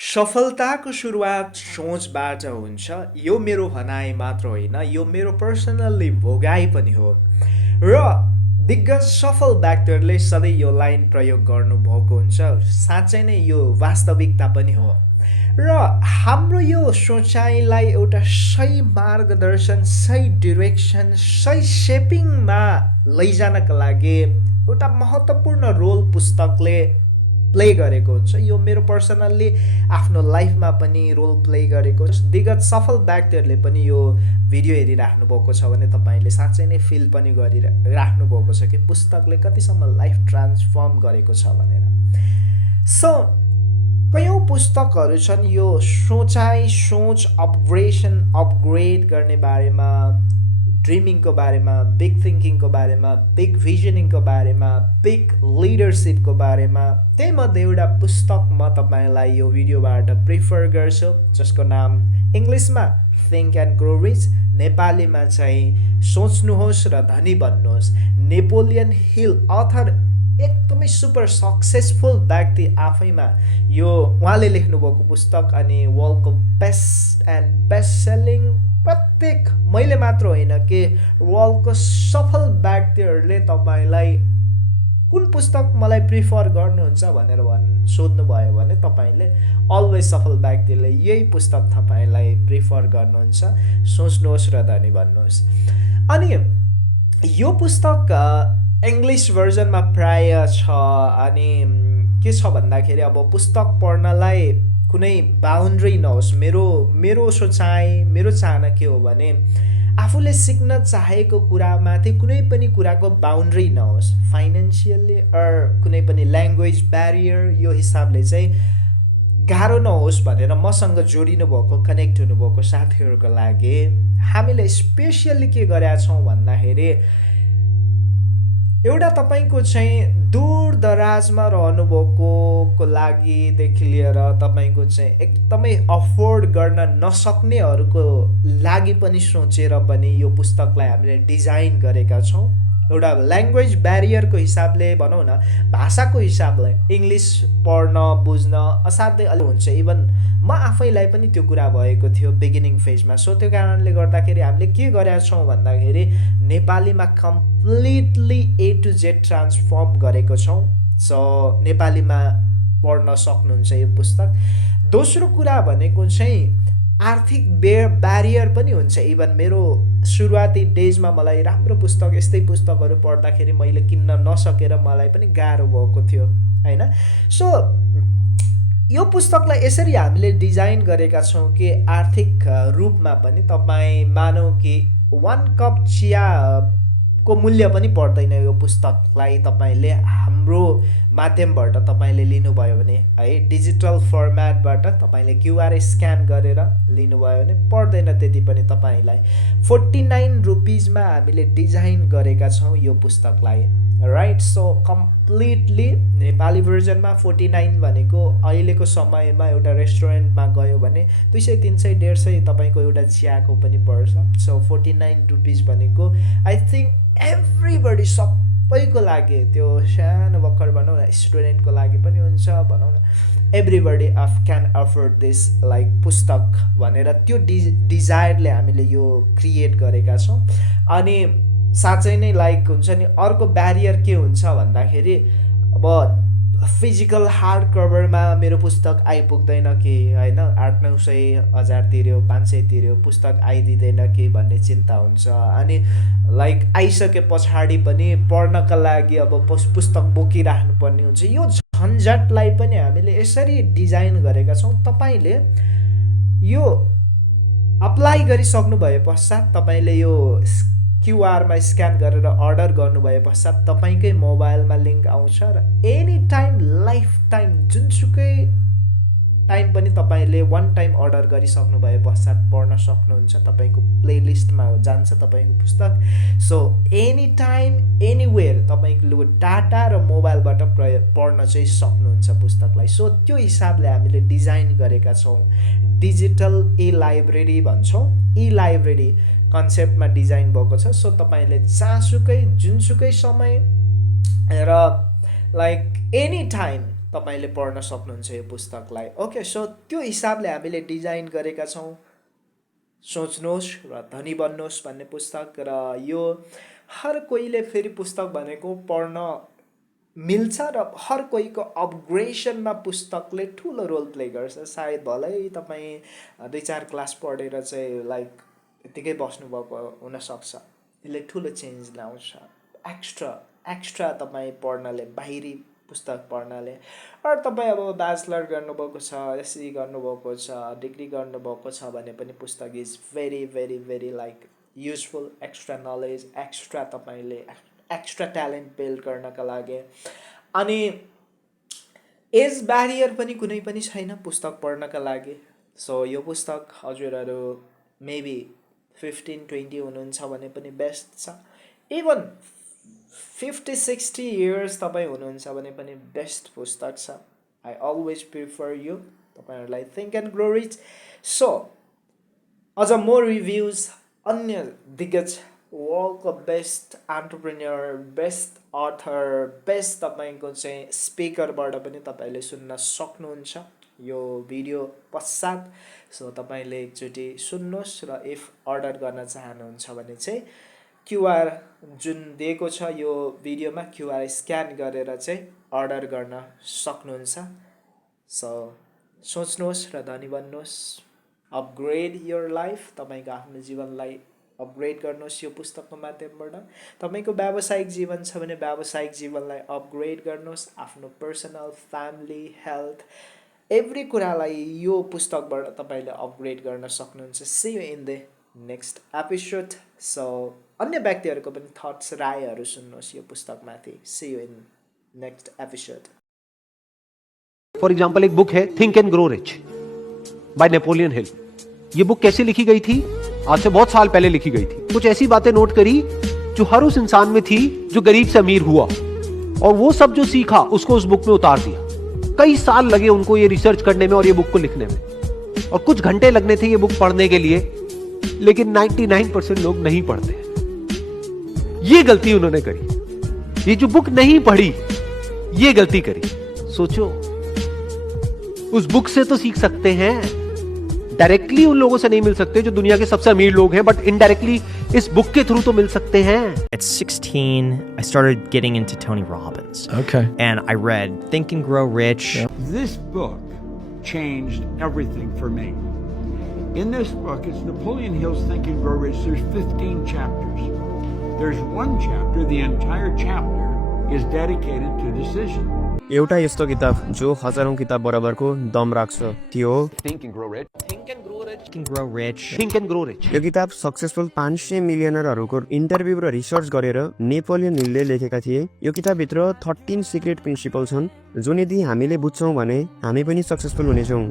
सफलताको सुरुवात सोचबाट हुन्छ यो मेरो भनाइ मात्र होइन यो मेरो पर्सनल्ली भोगाइ पनि हो र दिग्गज सफल व्यक्तिहरूले सधैँ यो लाइन प्रयोग गर्नुभएको हुन्छ साँच्चै नै यो वास्तविकता पनि हो र हाम्रो यो सोचाइलाई एउटा सही मार्गदर्शन सही डिरेक्सन सही सेपिङमा लैजानका लागि एउटा महत्त्वपूर्ण रोल पुस्तकले प्ले गरेको हुन्छ यो मेरो पर्सनल्ली आफ्नो लाइफमा पनि रोल प्ले गरेको विगत सफल व्यक्तिहरूले पनि यो भिडियो हेरिराख्नु भएको छ भने तपाईँले साँच्चै नै फिल पनि गरिराख्नु भएको छ कि पुस्तकले कतिसम्म लाइफ ट्रान्सफर्म गरेको छ भनेर सो कयौँ पुस्तकहरू छन् यो सोच अपग्रेड गर्ने बारेमा ड्रिमिङको बारेमा बिग थिङ्किङको बारेमा बिग भिजनिङको बारेमा बिग लिडरसिपको बारेमा त्यहीमध्ये एउटा पुस्तक म तपाईँलाई यो भिडियोबाट प्रिफर गर्छु जसको नाम इङ्ग्लिसमा थिङ्क एन्ड ग्रो रिच नेपालीमा चाहिँ सोच्नुहोस् र धनी बन्नुहोस् नेपोलियन हिल अथर एकदमै सुपर सक्सेसफुल व्यक्ति आफैमा यो उहाँले लेख्नुभएको पुस्तक अनि वर्ल्डको बेस्ट सेलिङ प्रत्येक मैले मात्र होइन कि वर्ल्डको सफल व्यक्तिहरूले तपाईँलाई कुन पुस्तक मलाई प्रिफर गर्नुहुन्छ भनेर सोध्नुभयो भने तपाईँले अलवेज सफल व्यक्तिले यही पुस्तक तपाईँलाई प्रिफर गर्नुहुन्छ सोच्नुहोस् र धनी बन्नुहोस् अनि यो पुस्तक इङ्ग्लिस भर्जनमा प्राय छ अनि के छ भन्दाखेरि अब पुस्तक पढ्नलाई कुनै बााउन्ड्री नहोस् मेरो सोचाइ मेरो चाहना के हो भने आफूले सिक्न चाहेको कुरामाथि कुनै पनि कुराको बााउन्ड्री नहोस् फाइनेन्सियल्ली कुनै पनि ल्याङ्ग्वेज ब्यारियर यो हिसाबले चाहिँ गाह्रो नहोस् भनेर मसँग जोडिनु भएको कनेक्ट हुनुभएको साथीहरूको लागि हामीले स्पेसियल्ली के गरेका छौँ भन्दाखेरि एउटा तपाईँको चाहिँ दूर दराजमा रहनुभएकोको लागिदेखि लिएर तपाईँको चाहिँ एकदमै अफोर्ड गर्न नसक्नेहरूको लागि पनि सोचेर पनि यो पुस्तकलाई हामीले डिजाइन गरेका छौँ एउटा ल्याङ्ग्वेज ब्यारियरको हिसाबले भनौँ न भाषाको हिसाबले इङ्ग्लिस पढ्न बुझ्न असाध्यै अलि हुन्छ इभन म आफैलाई पनि त्यो कुरा भएको थियो बिगिनिङ फेजमा सो त्यो कारणले गर्दाखेरि हामीले के गरेका छौँ भन्दाखेरि नेपालीमा completely A to Z transform गरेको छौँ सो नेपालीमा पढ्न सक्नुहुन्छ यो पुस्तक दोस्रो कुरा भनेको चाहिँ आर्थिक ब्यारियर पनि हुन्छ इभन मेरो सुरुवाती डेजमा मलाई राम्रो पुस्तक यस्तै पुस्तकहरू पढ्दाखेरि मैले किन्न नसकेर मलाई पनि गाह्रो भएको थियो हैन सो यो पुस्तकलाई यसरी हामीले डिजाइन गरेका छौँ कि आर्थिक रूपमा पनि तपाईँ मानौ कि 1 कप चियाको मूल्य पनि पर्दैन यो पुस्तकलाई तपाईँले हाम्रो माध्यमबाट तपाईँले लिनुभयो भने है डिजिटल फर्मेटबाट तपाईँले क्युआर स्क्यान गरेर लिनुभयो भने पर्दैन त्यति पनि तपाईँलाई 49 रुपिजमा हामीले डिजाइन गरेका छौँ यो पुस्तकलाई राइट सो कम्प्लिटली नेपाली भर्जनमा 49 भनेको अहिलेको समयमा एउटा रेस्टुरेन्टमा गयो भने 200 300 150 तपाईँको एउटा चियाको पनि पर्छ सो 49 रुपिज भनेको आई थिङ्क एभ्रीबडी सबैको लागि त्यो सानो भर्खर भनौँ न स्टुडेन्टको लागि पनि हुन्छ भनौँ न everybody can afford this like पुस्तक भनेर त्यो डिजायरले हामीले यो क्रिएट गरेका छौँ अनि साँच्चै नै लाइक हुन्छ नि अर्को ब्यारियर के हुन्छ भन्दाखेरि अब फिजिकल हार्ड कभरमा मेरो पुस्तक आइपुग्दैन कि होइन 800-900 तिर्यो 500 तिर्यो पुस्तक आइदिँदैन कि भन्ने चिन्ता हुन्छ अनि लाइक आइसके पछाडि पनि पढ्नका लागि अब पुस्तक बोकिराख्नु पर्ने हुन्छ यो झन्झटलाई पनि हामीले यसरी डिजाइन गरेका छौँ तपाईँले यो अप्लाई गरिसक्नु भए पश्चात तपाईँले यो क्युआरमा स्क्यान गरेर अर्डर गर्नुभए पश्चात तपाईँकै मोबाइलमा लिङ्क आउँछ र एनी टाइम लाइफ टाइम जुनसुकै टाइम पनि तपाईँले 1 टाइम अर्डर गरिसक्नु भए पश्चात पढ्न सक्नुहुन्छ तपाईँको प्लेलिस्टमा जान्छ तपाईँको पुस्तक सो एनी टाइम एनीवेयर तपाईँको डाटा र मोबाइलबाट पढ्न चाहिँ सक्नुहुन्छ पुस्तकलाई सो त्यो हिसाबले हामीले डिजाइन गरेका छौँ डिजिटल ई लाइब्रेरी भन्छौँ ई लाइब्रेरी कन्सेप्टमा डिजाइन भएको छ सो तपाईँले जहाँसुकै जुनसुकै समय र लाइक एनी टाइम तपाईले पढ्न सक्नुहुन्छ यो पुस्तकलाई। ओके, सो त्यो हिसाबले हामीले डिजाइन गरेका छौँ सोच्नुहोस् र धनी बन्नुहोस् भन्ने पुस्तक। र यो हर कोहीले फेरि पुस्तक भनेको पढ्न मिल्छ र हर कोहीको अपग्रेडसनमा पुस्तकले ठुलो रोल प्ले गर्छ। सायद भलै तपाईँ 2-4 क्लास पढेर चाहिँ लाइक यत्तिकै बस्नुभएको हुनसक्छ, यसले ठुलो चेन्ज ल्याउँछ। एक्स्ट्रा तपाईँ पढ्नाले, बाहिरी पुस्तक पढ्नाले। र तपाईँ अब ब्याचलर गर्नुभएको छ, एसई गर्नुभएको छ, डिग्री गर्नुभएको छ भने पनि पुस्तक is very very very like useful. Extra knowledge, extra तपाईँले एक्स्ट्रा ट्यालेन्ट बिल्ड गर्नका लागि। अनि एज ब्यारियर पनि कुनै पनि छैन पुस्तक पढ्नका लागि। सो यो पुस्तक हजुरहरू मेबी 15-20 हुनुहुन्छ भने पनि बेस्ट छ। इभन 50-60 इयर्स तपाईँ हुनुहुन्छ भने पनि बेस्ट पुस्तक छ। आई अलवेज प्रिफर यु तपाईँहरूलाई think and grow rich. So अझ मोर रिभ्युज अन्य दिग्गज वर्ल्डको best entrepreneur, best author, best तपाईँको चाहिँ स्पिकरबाट पनि तपाईँले सुन्न सक्नुहुन्छ यो भिडियो पश्चात। सो तपाईँले एकचोटि सुन्नुहोस् र इफ अर्डर गर्न चाहनुहुन्छ भने चाहिँ क्युआर जुन दिएको छ यो भिडियोमा, क्युआर स्क्यान गरेर चाहिँ अर्डर गर्न सक्नुहुन्छ। सो सोच्नुहोस् र धनी बन्नुहोस्। अपग्रेड योर लाइफ, तपाईँको आफ्नो जीवनलाई अपग्रेड गर्नुहोस् यो पुस्तकको माध्यमबाट। तपाईँको व्यावसायिक जीवन छ भने व्यावसायिक जीवनलाई अपग्रेड गर्नुहोस्। आफ्नो पर्सनल, फ्यामिली, हेल्थ, एभ्री कुरालाई यो पुस्तकबाट तपाईँले अपग्रेड गर्न सक्नुहुन्छ। See you in the next episode. So अन्य व्यक्तिहरूको पनि थट्स, रायहरू सुन्नुहोस् यो पुस्तकमाथि। See you in next episode. For example एक बुक है think and grow rich by Napoleon Hill. ये बुक कैसे लिखी गई थी? आज से बहुत साल पहले लिखी गई थी। कुछ ऐसी बातें नोट करी जो हर उस इंसान में थी जो गरीब से अमीर हुआ, और वो सब जो सीखा उसको उस बुक में उतार दिया। कई साल लगे उनको ये रिसर्च करने में और ये बुक को लिखने में, और कुछ घंटे लगने थे ये बुक पढ़ने के लिए, लेकिन 99% लोग नहीं पढ़ते। ये गलती उन्होंने करी, ये जो बुक नहीं पढ़ी ये गलती करी। सोचो, उस बुक से तो सीख सकते हैं, डायरेक्टली उन लोगों से नहीं मिल सकते जो दुनिया के सबसे अमीर लोग हैं, बट इनडायरेक्टली इस बुक के थ्रू तो मिल सकते हैं। At 16, I started getting into Tony Robbins. Okay. And I read Think and Grow Rich. This book changed everything for me. In this book, it's Napoleon Hill's Think and Grow Rich. There's 15 chapters. There's one chapter, the entire chapter is dedicated to decision. एउटा यस्तो किताब जो हजारौं किताब बराबरको दम राख्छ त्यो think and grow rich. Think and Grow Rich. Think and grow rich. यो किताब सक्सेसफुल 500 मिलियनरहरूको इन्टरभ्यू र रिसर्च गरेर नेपोलियन हिलले लेखेका थिए। यो किताबभित्र 13 सिक्रेट प्रिन्सिपल छन् जुन यदि हामीले बुझ्छौं भने हामी पनि सक्सेसफुल हुनेछौं।